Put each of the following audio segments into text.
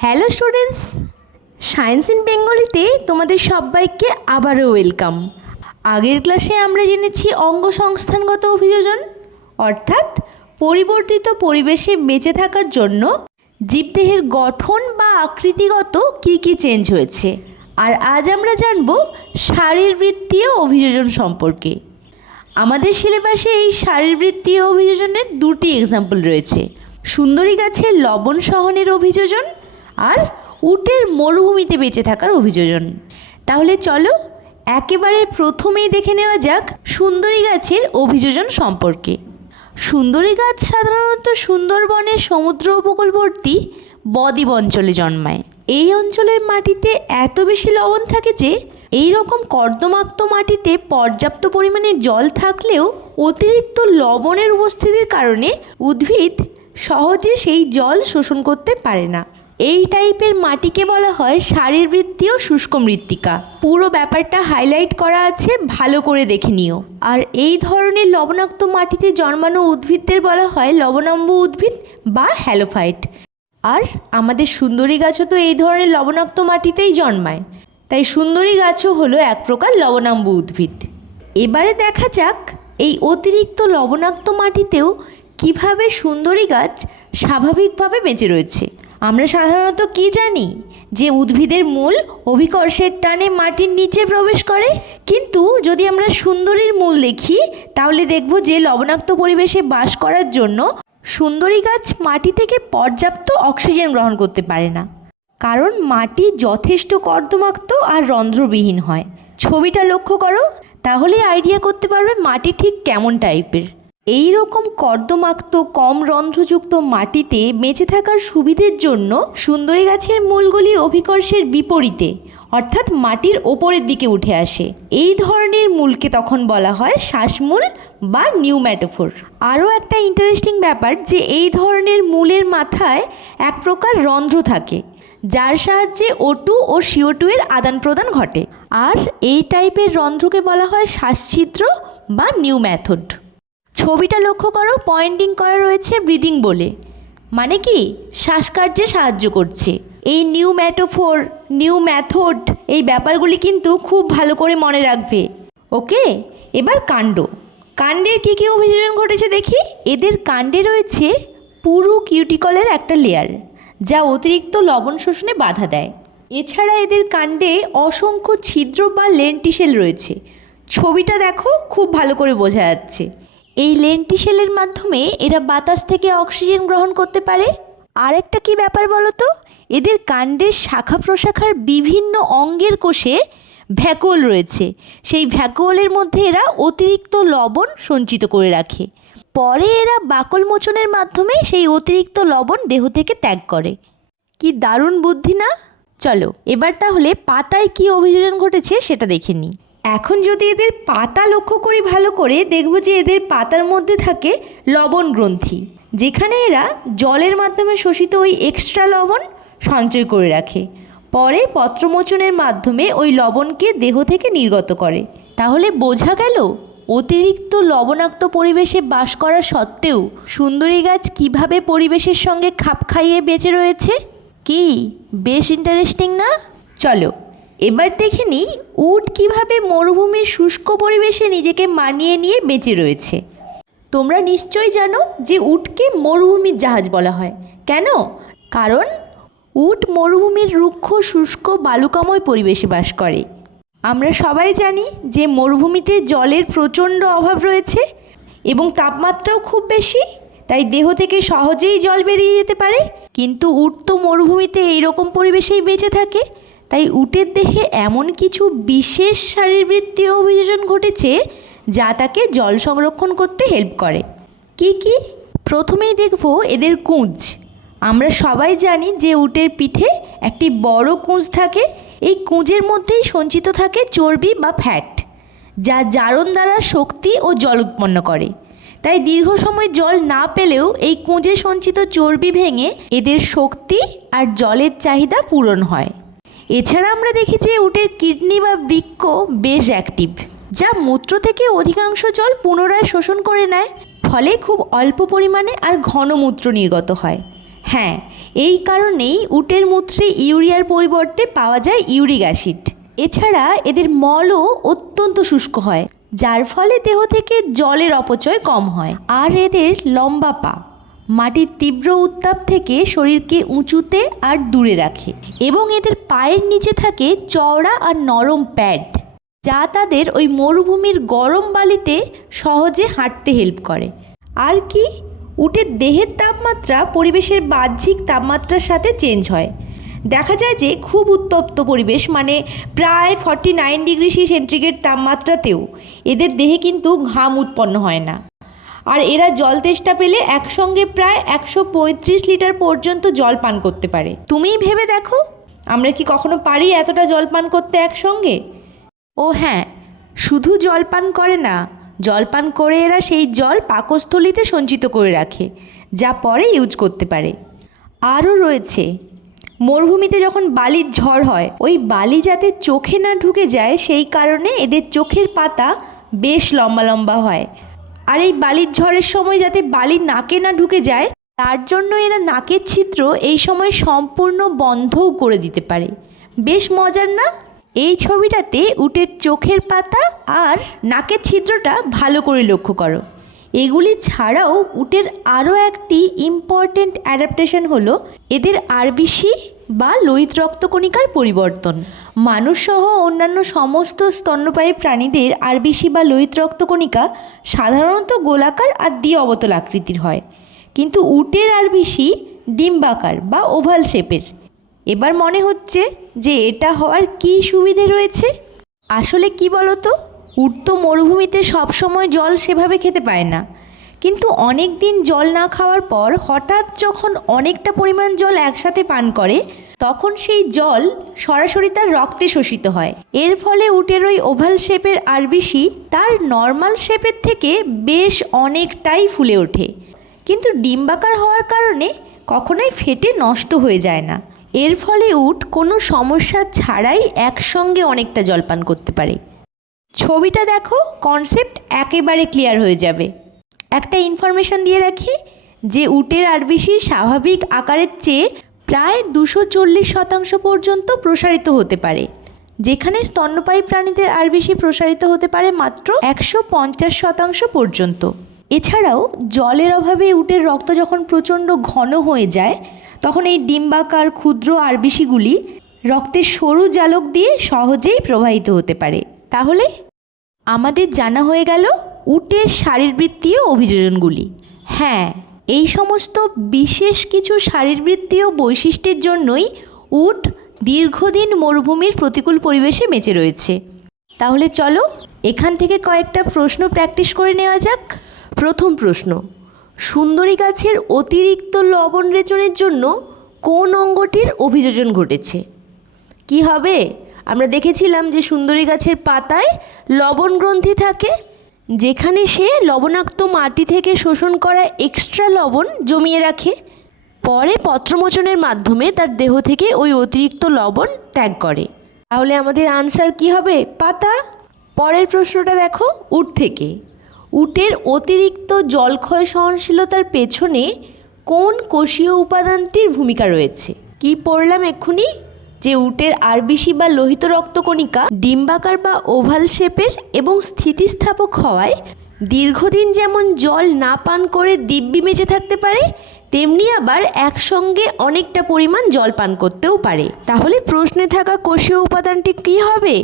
Hello students, science in বেঙ্গলিতে তোমাদের সবাইকে আবারও ওয়েলকাম। আগের ক্লাসে আমরা জেনেছি অঙ্গ সংস্থানগত অভিযোজন, অর্থাৎ পরিবর্তিত পরিবেশে বেঁচে থাকার জন্য জীবদেহের গঠন বা আকৃতিগত কী কী চেঞ্জ হয়েছে। আর আজ আমরা জানব শারীরবৃত্তীয় অভিযোজন সম্পর্কে। আমাদের সিলেবাসে এই শারীরবৃত্তীয় অভিযোজনের দুটি এক্সাম্পল রয়েছে, সুন্দরী গাছের লবণ সহনের অভিযোজন আর উটের মরুভূমিতে বেঁচে থাকার অভিযোজন। তাহলে চলো একেবারে প্রথমেই দেখে নেওয়া যাক সুন্দরী গাছের অভিযোজন সম্পর্কে। সুন্দরী গাছ সাধারণত সুন্দরবনের সমুদ্র উপকূলবর্তী বদ্বীপ অঞ্চলে জন্মায়। এই অঞ্চলের মাটিতে এত বেশি লবণ থাকে যে এই রকম কর্দমাক্ত মাটিতে পর্যাপ্ত পরিমাণে জল থাকলেও অতিরিক্ত লবণের উপস্থিতির কারণে উদ্ভিদ সহজে সেই জল শোষণ করতে পারে না। এই টাইপের মাটিকে বলা হয় শারীরবৃত্তীয় শুষ্ক মৃত্তিকা। পুরো ব্যাপারটা হাইলাইট করা আছে, ভালো করে দেখে নিও। আর এই ধরনের লবণাক্ত মাটিতে জন্মানো উদ্ভিদদের বলা হয় লবণাম্ব উদ্ভিদ বা হ্যালোফাইট। আর আমাদের সুন্দরী গাছও তো এই ধরনের লবণাক্ত মাটিতেই জন্মায়, তাই সুন্দরী গাছও হলো এক প্রকার লবণাম্ব উদ্ভিদ। এবারে দেখা যাক এই অতিরিক্ত লবণাক্ত মাটিতেও কিভাবে সুন্দরী গাছ স্বাভাবিকভাবে বেঁচে রয়েছে। আমরা সাধারণত কি জানি যে উদ্ভিদের মূল অভিকর্ষের টানে মাটির নিচে প্রবেশ করে, কিন্তু যদি আমরা সুন্দরীর মূল দেখি তাহলে দেখব যে লবণাক্ত পরিবেশে বাস করার জন্য সুন্দরী গাছ মাটি থেকে পর্যাপ্ত অক্সিজেন গ্রহণ করতে পারে না, কারণ মাটি যথেষ্ট কর্দমাক্ত আর রন্ধ্রবিহীন হয়। ছবিটা লক্ষ্য করো, তাহলেই আইডিয়া করতে পারবে মাটি ঠিক কেমন টাইপের। এই রকম কর্দমাক্ত কম রন্ধ্রযুক্ত মাটিতে বেঁচে থাকার সুবিধের জন্য সুন্দরী গাছের মূলগুলি অভিকর্ষের বিপরীতে অর্থাৎ মাটির ওপরের দিকে উঠে আসে। এই ধরনের মূলকে তখন বলা হয় শ্বাসমূল বা নিউম্যাটোফোর। আরও একটা ইন্টারেস্টিং ব্যাপার যে এই ধরনের মূলের মাথায় এক প্রকার রন্ধ্র থাকে, যার সাহায্যে O2 ও CO2 এর আদান প্রদান ঘটে। আর এই টাইপের রন্ধ্রকে বলা হয় শ্বাসছিদ্র বা নিউম্যাথড। ছবিটা লক্ষ্য করো, পয়েন্টিং করা রয়েছে ব্রিদিং বলে, মানে কি শ্বাসকার্যে সাহায্য করছে। এই নিউম্যাটোফোর, নিউম্যাথড এই ব্যাপারগুলি কিন্তু খুব ভালো করে মনে রাখবে। ওকে, এবার কাণ্ডের কী কী অভিযোজন ঘটেছে দেখি। এদের কাণ্ডে রয়েছে পুরু কিউটিকলের একটা লেয়ার, যা অতিরিক্ত লবণ শোষণে বাধা দেয়। এছাড়া এদের কাণ্ডে অসংখ্য ছিদ্র বা লেন্টিসেল রয়েছে। ছবিটা দেখো, খুব ভালো করে বোঝা যাচ্ছে। এই লেন্টিসেলের মাধ্যমে এরা বাতাস থেকে অক্সিজেন গ্রহণ করতে পারে। আর একটা কী ব্যাপার বলো তো, এদের কাণ্ডের শাখা প্রশাখার বিভিন্ন অঙ্গের কোষে ভ্যাকুওল রয়েছে। সেই ভ্যাকুওলের মধ্যে এরা অতিরিক্ত লবণ সঞ্চিত করে রাখে। পরে এরা বাকল মোচনের মাধ্যমে সেই অতিরিক্ত লবণ দেহ থেকে ত্যাগ করে। কি দারুণ বুদ্ধি না? চলো এবার তাহলে পাতায় কি অভিযোজন ঘটেছে সেটা দেখে নিই। এখন যদি এদের পাতা লক্ষ্য করি ভালো করে, দেখব যে এদের পাতার মধ্যে থাকে লবণ গ্রন্থি, যেখানে এরা জলের মাধ্যমে শোষিত ওই এক্সট্রা লবণ সঞ্চয় করে রাখে। পরে পত্রমোচনের মাধ্যমে ওই লবণকে দেহ থেকে নির্গত করে। তাহলে বোঝা গেল অতিরিক্ত লবণাক্ত পরিবেশে বাস করা সত্ত্বেও সুন্দরী গাছ কিভাবে পরিবেশের সঙ্গে খাপ খাইয়ে বেঁচে রয়েছে। কি বেশ ইন্টারেস্টিং না? চলো এবার দেখে নিই উট কিভাবে মরুভূমির শুষ্ক পরিবেশে নিজেকে মানিয়ে নিয়ে বেঁচে রয়েছে। তোমরা নিশ্চয়ই জানো যে উটকে মরুভূমির জাহাজ বলা হয়। কেন? কারণ উট মরুভূমির রুক্ষ শুষ্ক বালুকাময় পরিবেশে বাস করে। আমরা সবাই জানি যে মরুভূমিতে জলের প্রচণ্ড অভাব রয়েছে এবং তাপমাত্রাও খুব বেশি, তাই দেহ থেকে সহজেই জল বেরিয়ে যেতে পারে। কিন্তু উট তো মরুভূমিতে এইরকম পরিবেশেই বেঁচে থাকে, তাই উটের দেহে এমন কিছু বিশেষ শারীরবৃত্তীয় অভিযোজন ঘটেছে যা তাকে জল সংরক্ষণ করতে হেল্প করে। কি কি? প্রথমেই দেখব এদের কুঁজ। আমরা সবাই জানি যে উটের পিঠে একটি বড় কুঁজ থাকে। এই কুঁজের মধ্যেই সঞ্চিত থাকে চর্বি বা ফ্যাট, যা জারণ দ্বারা শক্তি ও জল উৎপন্ন করে। তাই দীর্ঘ সময় জল না পেলেও এই কুঁজে সঞ্চিত চর্বি ভেঙে এদের শক্তি আর জলের চাহিদা পূরণ হয়। এছাড়া আমরা দেখি যে উটের কিডনি বা বৃক্ক বেশ অ্যাক্টিভ, যা মূত্র থেকে অধিকাংশ জল পুনরায় শোষণ করে নেয়। ফলে খুব অল্প পরিমাণে আর ঘন মূত্র নির্গত হয়, হ্যাঁ, এই কারণেই উটের মূত্রে ইউরিয়ার পরিবর্তে পাওয়া যায় ইউরিক অ্যাসিড। এছাড়া এদের মলও অত্যন্ত শুষ্ক হয়, যার ফলে দেহ থেকে জলের অপচয় কম হয়। আর এদের লম্বা পা মাটির তীব্র উত্তাপ থেকে শরীরকে উঁচুতে আর দূরে রাখে, এবং এদের পায়ের নিচে থাকে চওড়া আর নরম প্যাড, যা তাদের ওই মরুভূমির গরম বালিতে সহজে হাঁটতে হেল্প করে। আর কি, উটের দেহের তাপমাত্রা পরিবেশের বাহ্যিক তাপমাত্রার সাথে চেঞ্জ হয়। দেখা যায় যে খুব উত্তপ্ত পরিবেশ, মানে প্রায় 49 ডিগ্রি সেন্টিগ্রেড তাপমাত্রাতেও এদের দেহে কিন্তু ঘাম উৎপন্ন হয় না। আর এরা জল তেষ্টা পেলে একসঙ্গে প্রায় 135 লিটার পর্যন্ত জল পান করতে পারে। তুমিই ভেবে দেখো, আমরা কি কখনো পারি এতটা জল পান করতে একসঙ্গে? ও হ্যাঁ, শুধু জল পান করে না, জল পান করে এরা সেই জল পাকস্থলীতে সঞ্চিত করে রাখে, যা পরে ইউজ করতে পারে। আরও রয়েছে, মরুভূমিতে যখন বালির ঝড় হয়, ওই বালি যাতে চোখে না ঢুকে যায় সেই কারণে এদের চোখের পাতা বেশ লম্বা লম্বা হয়। আর এই বালির ঝড়ের সময় যাতে বালি নাকে না ঢুকে যায়, তার জন্য এরা নাকের ছিদ্র এই সময় সম্পূর্ণ বন্ধও করে দিতে পারে। বেশ মজার না? এই ছবিটাতে উটের চোখের পাতা আর নাকের ছিদ্রটা ভালো করে লক্ষ্য করো। এগুলি ছাড়াও উটের আরও একটি ইম্পর্টেন্ট অ্যাডাপ্টেশন হলো এদের আরবিসি বা লোহিত রক্তকণিকার পরিবর্তন। মানুষসহ অন্যান্য সমস্ত স্তন্যপায়ী প্রাণীদের আরবিসি বা লোহিত রক্তকণিকা সাধারণত গোলাকার আর দ্বি অবতল আকৃতির হয়, কিন্তু উটের আরবিসি ডিম্বাকার বা ওভাল শেপের। এবার মনে হচ্ছে যে এটা হওয়ার কী সুবিধে রয়েছে। আসলে কি বলো তো, উট তো মরুভূমিতে সবসময় জল সেভাবে খেতে পায় না, কিন্তু অনেক দিন জল না খাওয়ার পর হঠাৎ যখন অনেকটা পরিমাণ জল একসাথে পান করে, তখন সেই জল সরাসরি তার রক্তে শোষিত হয়। এর ফলে উটের ওই ওভাল শেপের আরবিসি তার নর্মাল শেপের থেকে বেশ অনেকটাই ফুলে ওঠে, কিন্তু ডিম্বাকার হওয়ার কারণে কখনোই ফেটে নষ্ট হয়ে যায় না। এর ফলে উট কোনো সমস্যা ছাড়াই একসঙ্গে অনেকটা জল পান করতে পারে। ছবিটা দেখো, কনসেপ্ট একেবারে ক্লিয়ার হয়ে যাবে। একটা ইনফরমেশন দিয়ে রাখি যে উটের আরবিসি স্বাভাবিক আকারের চেয়ে প্রায় 240% পর্যন্ত প্রসারিত হতে পারে, যেখানে স্তন্যপায়ী প্রাণীদের আরবিসি প্রসারিত হতে পারে মাত্র 150% পর্যন্ত। এছাড়াও জলের অভাবে উটের রক্ত যখন প্রচণ্ড ঘন হয়ে যায়, তখন এই ডিম্বাকার ক্ষুদ্র আরবিসিগুলি রক্তের সরু জালক দিয়ে সহজেই প্রবাহিত হতে পারে। তাহলে আমাদের জানা হয়ে গেল উটের শারীরবৃত্তীয় অভিযোজনগুলি। হ্যাঁ, এই সমস্ত বিশেষ কিছু শারীরবৃত্তীয় বৈশিষ্ট্যের জন্যই উট দীর্ঘদিন মরুভূমির প্রতিকূল পরিবেশে বেঁচে রয়েছে। তাহলে চলো এখান থেকে কয়েকটা প্রশ্ন প্র্যাকটিস করে নেওয়া যাক। প্রথম প্রশ্ন, সুন্দরী গাছের অতিরিক্ত লবণ রেচনের জন্য কোন অঙ্গটির অভিযোজন ঘটেছে? কি হবে? আমরা দেখেছিলাম যে সুন্দরী গাছের পাতায় লবণ গ্রন্থি থাকে, যেখানে সে লবণাক্ত মাটি থেকে শোষণ করা এক্সট্রা লবণ জমিয়ে রাখে, পরে পত্রমোচনের মাধ্যমে তার দেহ থেকে ওই অতিরিক্ত লবণ ত্যাগ করে। তাহলে আমাদের আনসার কি হবে? পাতা। পরের প্রশ্নটা দেখো, উট থেকে। উটের অতিরিক্ত জলক্ষয় সহনশীলতার পেছনে কোন কোষীয় উপাদানটির ভূমিকা রয়েছে? কি পড়লাম এক্ষুনি, যে উটের আরবিসি বা লোহিত রক্তকণিকা ডিম্বাকার বা ওভাল শেপের এবং স্থিতিস্থাপক হওয়ায় দীর্ঘদিন যেমন জল না পান করে দিব্যি বেঁচে থাকতে পারে, তেমনি আবার একসঙ্গে অনেকটা পরিমাণ জল পান করতেও পারে। তাহলে প্রশ্নে থাকা কোষীয় উপাদানটি কী হবে?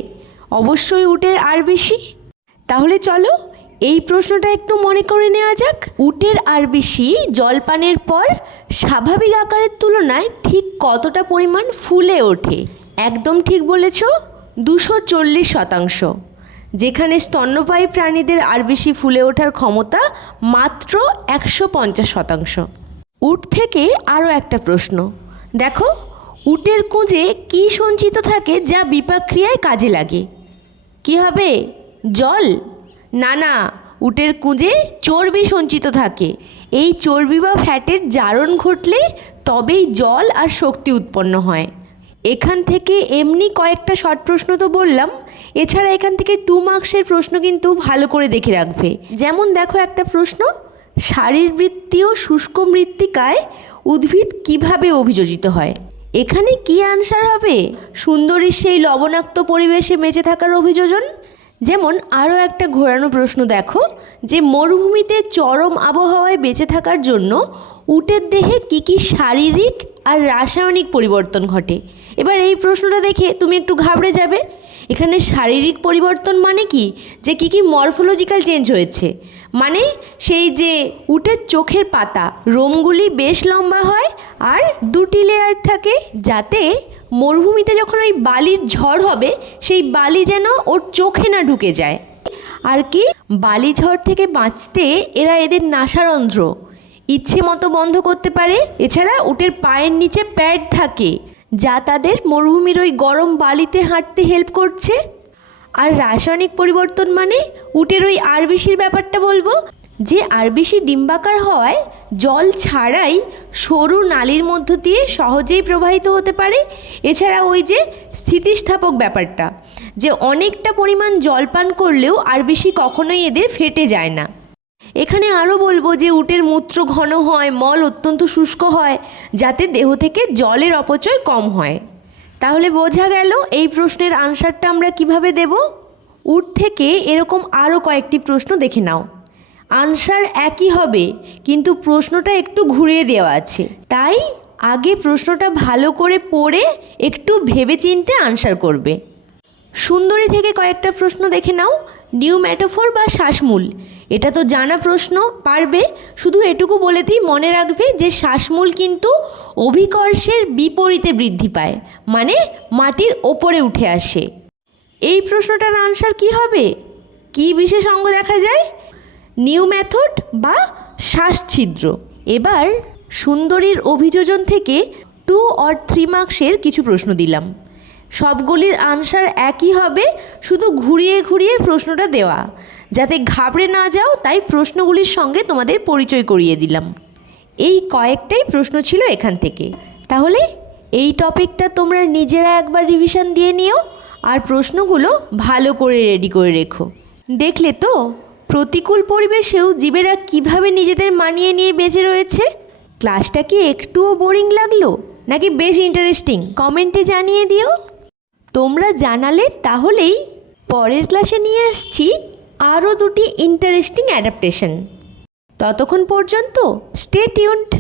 অবশ্যই উটের আরবিসি। তাহলে চলো এই প্রশ্নটা একটু মনে করে নেওয়া যাক। উটের আরবিসি জলপানের পর স্বাভাবিক আকারের তুলনায় ঠিক কতটা পরিমাণ ফুলে ওঠে? একদম ঠিক বলেছ, 240%, যেখানে স্তন্যপায়ী প্রাণীদের আরবিসি ফুলে ওঠার ক্ষমতা মাত্র 150%। উট থেকে আরও একটা প্রশ্ন দেখো, উটের কুঁজে কী সঞ্চিত থাকে যা বিপাক ক্রিয়ায় কাজে লাগে? কি হবে? জল? না না, উটের কুঁজে চর্বি সঞ্চিত থাকে। এই চর্বি বা ফ্যাটের জারণ ঘটলে তবেই জল আর শক্তি উৎপন্ন হয়। এখান থেকে এমনি কয়েকটা শর্ট প্রশ্ন তো বললাম, এছাড়া এখান থেকে 2 মার্কসের প্রশ্ন কিন্তু ভালো করে দেখে রাখবে। যেমন দেখো একটা প্রশ্ন, শারীরবৃত্তীয় শুষ্ক মৃত্তিকায় উদ্ভিদ কিভাবে অভিযোজিত হয়। এখানে কি আনসার হবে? সুন্দরীর সেই লবণাক্ত পরিবেশে বেঁচে থাকার অভিযোজন। যেমন আরও একটা ঘোরানো প্রশ্ন দেখো, যে মরুভূমিতে চরম আবহাওয়ায় বেঁচে থাকার জন্য উটের দেহে কী কী শারীরিক আর রাসায়নিক পরিবর্তন ঘটে। এবার এই প্রশ্নটা দেখে তুমি একটু ঘাবড়ে যাবে। এখানে শারীরিক পরিবর্তন মানে কি, যে কী কী মরফোলজিক্যাল চেঞ্জ হয়েছে, মানে সেই যে উটের চোখের পাতা রোমগুলি বেশ লম্বা হয় আর দুটি লেয়ার থাকে, যাতে মরুভূমিতে যখন ওই বালির ঝড় হবে সেই বালি যেন ওর চোখে না ঢুকে যায়। আর কি, বালি ঝড় থেকে বাঁচতে এরা এদের নাসারন্ধ্র ইচ্ছে মতো বন্ধ করতে পারে। এছাড়া উটের পায়ের নিচে প্যাড থাকে, যা তাদের মরুভূমির ওই গরম বালিতে হাঁটতে হেল্প করছে। আর রাসায়নিক পরিবর্তন মানে উটের ওই আরবিসির ব্যাপারটা বলবো, যে আরবিসি ডিম্বাকার হওয়ায় জল ছাড়াই সরু নালীর মধ্য দিয়ে সহজেই প্রবাহিত হতে পারে। এছাড়া ওই যে স্থিতিস্থাপক ব্যাপারটা, যে অনেকটা পরিমাণ জল পান করলেও আরবিসি কখনোই এদের ফেটে যায় না। এখানে আরও বলবো যে উটের মূত্র ঘন হয়, মল অত্যন্ত শুষ্ক হয়, যাতে দেহ থেকে জলের অপচয় কম হয়। তাহলে বোঝা গেল এই প্রশ্নের আনসারটা আমরা কিভাবে দেব। উট থেকে এরকম আরও কয়েকটি প্রশ্ন দেখে নাও। আনসার একই হবে, কিন্তু প্রশ্নটা একটু ঘুরিয়ে দেওয়া আছে, তাই আগে প্রশ্নটা ভালো করে পড়ে একটু ভেবেচিন্তে আনসার করবে। সুন্দরী থেকে কয়েকটা প্রশ্ন দেখে নাও। নিউম্যাটোফোর বা শ্বাসমূল, এটা তো জানা প্রশ্ন, পারবে। শুধু এটুকু বলে দিই, মনে রাখবে যে শ্বাসমূল কিন্তু অভিকর্ষের বিপরীতে বৃদ্ধি পায়, মানে মাটির ওপরে উঠে আসে। এই প্রশ্নটার আনসার কি হবে? কি বিশেষ অঙ্গ দেখা যায়? নিউম্যাথড বা শ্বাসছিদ্র। এবার সুন্দরীর অভিযোজন থেকে 2 or 3 মার্কসের কিছু প্রশ্ন দিলাম। সবগুলির আনসার একই হবে, শুধু ঘুরিয়ে ঘুরিয়ে প্রশ্নটা দেওয়া, যাতে ঘাবড়ে না যাও, তাই প্রশ্নগুলির সঙ্গে তোমাদের পরিচয় করিয়ে দিলাম। এই কয়েকটাই প্রশ্ন ছিল এখান থেকে। তাহলে এই টপিকটা তোমরা নিজেরা একবার রিভিশন দিয়ে নিও, আর প্রশ্নগুলো ভালো করে রেডি করে রেখো। দেখলে তো প্রতিকূল পরিবেশেও জীবেরা কিভাবে নিজেদের মানিয়ে নিয়ে বেঁচে রয়েছে। ক্লাসটা কি একটুও বোরিং লাগলো নাকি বেশ ইন্টারেস্টিং? কমেন্টে জানিয়ে দিও। তোমরা জানালে তাহলেই পরের ক্লাসে নিয়ে আসছি আরও 2টি ইন্টারেস্টিং অ্যাডাপ্টেশন। ততক্ষণ পর্যন্ত স্টে টিউনড।